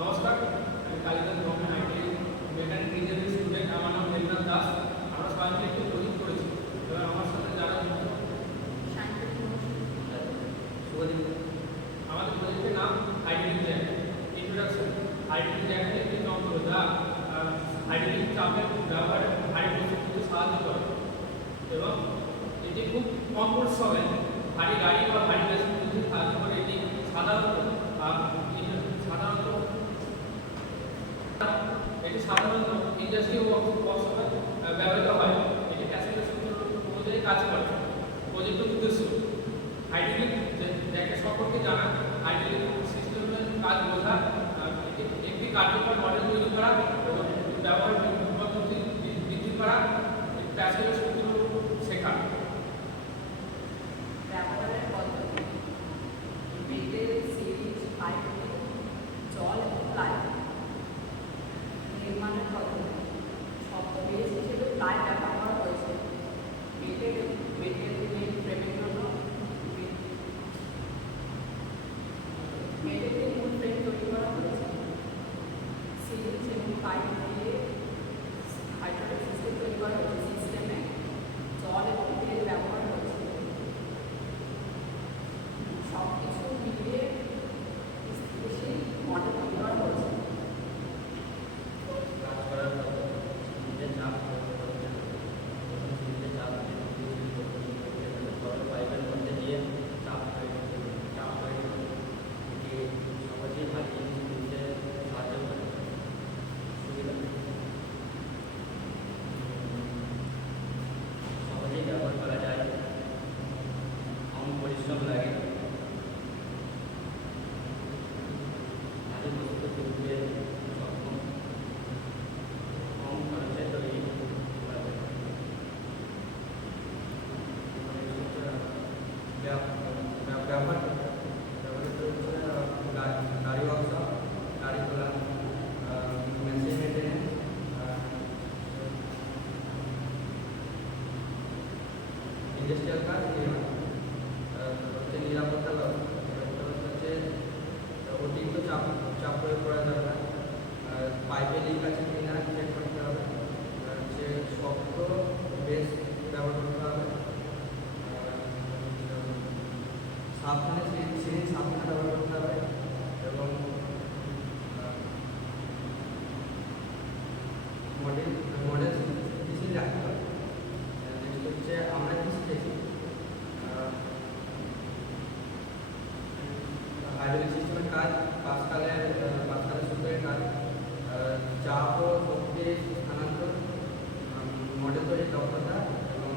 নমস্কার, আমি Kalidas government ITI mechanic engineering student. আমার নাম মেঘনাথ দাস। আমরা সবাই মিলে একটি প্রজেক্ট করেছি। এবার আমার সাথে যারা যুক্ত, আমাদের প্রজেক্টের নাম hydraulic Jack. Introduction: hydraulic Jack হল একটি যন্ত্র যা হাইড্রোলিক চাপের ব্যবহারে ভারী বস্তু তুলতে সাহায্য করে এবং এটি খুব কম পরিশ্রমে ভারী গাড়ি বা ভারী মেশিন তুলতে সাহায্য করে। এটি সাধারণত ইন্ডাস্ট্রি ও ওয়ার্কশপে ব্যবহৃত হয়। এটি প্যাসেঞ্জার সূত্র অনুযায়ী কাজ করে। প্রজেক্টের উদ্দেশ্য: হাইড্রোলিক জ্যাকের সম্পর্কে জানা, হাইড্রোলিক সিস্টেমের কাজ বোঝা, একটি কার্যকর মডেল তৈরি করা এবং ব্যবহার পদ্ধতি বৃদ্ধি করা, প্যাসেঞ্জার সূত্র শেখা। ব্যবহারের পদ্ধতি: মেটেল, সিরিজ, পাইপ, জল এবং প্লাই। নির্মাণের পদ্ধতি: শক্ত বেস হিসেবে প্লাই ব্যবহার করা হয়েছে। মেটেল মেইন ফ্রেমের জন্য মেটেল দিয়ে মূল ফ্রেম তৈরি করা হয়েছে। সিরিজ এবং পাইপ দিয়ে হাইড্রোলিক সিস্টেম তৈরি করা হয়েছে। সিস্টেমে জল এবং তেল ব্যবহার হয়েছে। সব কিছু মিলিয়ে স্থিতিশীল মডেল তৈরি করা হয়েছে। পাইপের মধ্যে দিয়ে চাপ তৈরি এটি সহজেই ভারী জিনিস তুলতে সাহায্য করে। সুবিধা: সহজেই ব্যবহার করা যায়, কম পরিশ্রম লাগে, ভারী বস্তু তুলতে সক্ষম, কম খরচে তৈরি করা যায়। ব্যবহৃত হচ্ছে গাড়ি ওয়ার্কশপ, গাড়ি তোলা, মেশিন মেনটেন্যান্স, ইন্ডাস্ট্রিয়াল কাজ, হচ্ছে নিরাপত্তা ব্যবস্থা হচ্ছে অতিরিক্ত চাপ প্রয়োগ করা যাবে না, পাইপে লিক আছে কিনা চেক করতে হবে, হচ্ছে শক্ত বেস ব্যবহার করতে হবে, সাবধানে সিরিজ সাবধানে ব্যবহার করতে হবে এবং মডেল স্থিতিশীল রাখতে হবে। নেক্সট হচ্ছে আমরা কি শিখেছি, হাইড্রোলিক সিস্টেমের কাজ, পাস্কালের সূত্রের কাজ, চাপ ও শক্তির স্থানান্তর, মডেল তৈরির দক্ষতা এবং